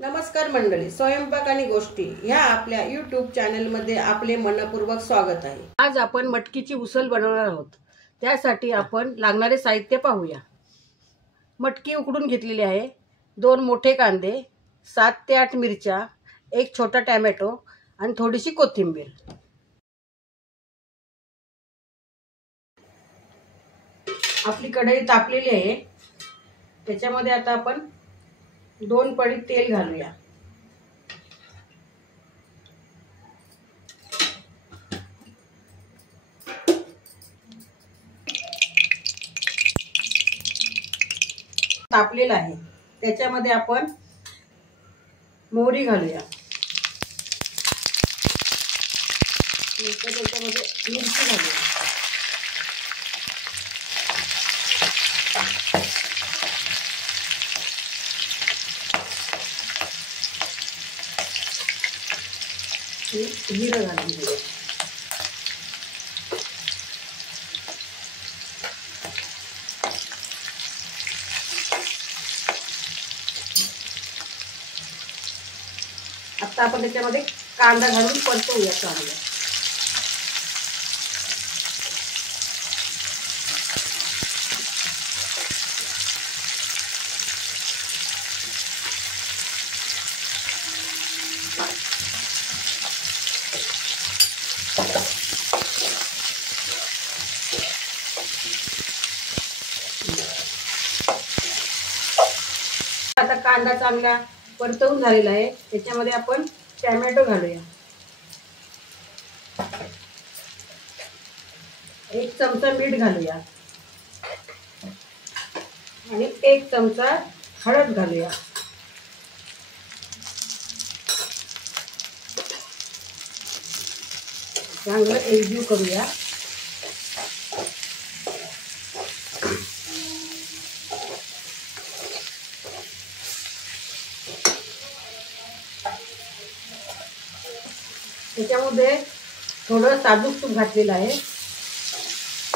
नमस्कार मंडळी, स्वयंपाक आणि गोष्टी ह्या आपल्या YouTube चॅनलमध्ये आपले मनपूर्वक स्वागत आहे। आज आपण मटकीची उसळ बनवणार आहोत। त्यासाठी आपण लागणारे साहित्य पाहूया। मटकी उकडून घेतलेली आहे, 2 मोठे कांदे, 7 ते 8 मिरच्या, एक छोटा टोमॅटो आणि थोडीशी कोथिंबीर। आपली कढई तापलेली आहे, त्याच्यामध्ये आता आपण 2 पळी तेल घालूया। तापलेला आहे, त्याच्यामध्ये आपण मोहरी घालूया। त्याच्यामध्ये मिरची घालूया। जिरं घालून घेऊया। आता आपण त्याच्यामध्ये कांदा घालून परतवूया चांगलं। आता कांदा चांगला परतवून झालेला आहे, त्याच्यामध्ये आपण टोमॅटो घालूया। 1 चमचा मीठ घालूया आणि 1 चमचा हळद घालूया। चांगलं एकजीव करूया। त्याच्यामध्ये थोडं साजूक तूप घातलेलं आहे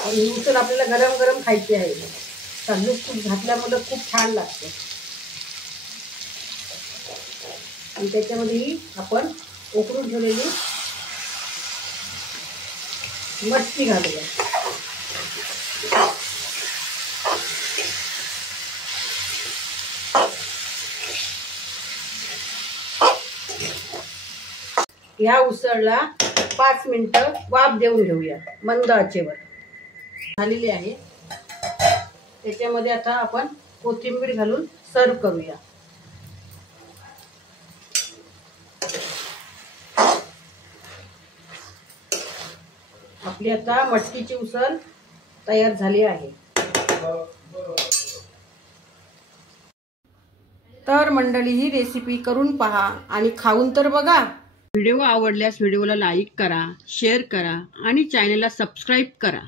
आणि उसळ आपल्याला गरम गरम खायची आहे। साजूक तूप घातल्यामुळे खूप छान लागते। आणि त्याच्यामध्ये आपण उकडून ठेवलेली मटकी घालूया। या उसळला 5 मिनिटं वाफ देऊन घेऊया मंद आचेवर। झालेली आहे, त्याच्यामध्ये आता आपण कोथिंबीर घालून सर्व करूया। आपली आता मटकीची उसळ तयार झाली आहे। तर मंडळी, ही रेसिपी करून पहा आणि खाऊन तर बघा। व्हिडिओ आवडल्यास व्हिडिओला लाईक करा, शेअर करा आणि चॅनलला सबस्क्राईब करा।